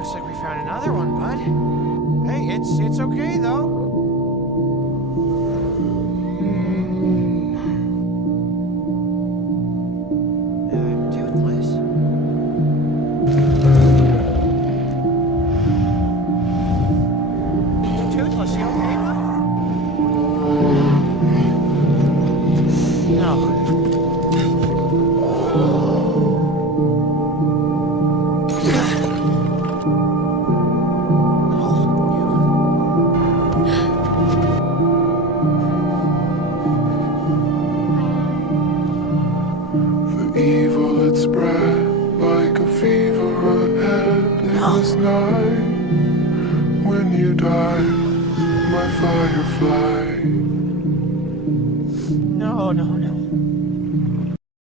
Looks like we found another one, bud. Hey, it's okay though. Toothless. Toothless, you okay, bud? No. Evil it spread like a fever ahead in this night. When you died, my firefly. No.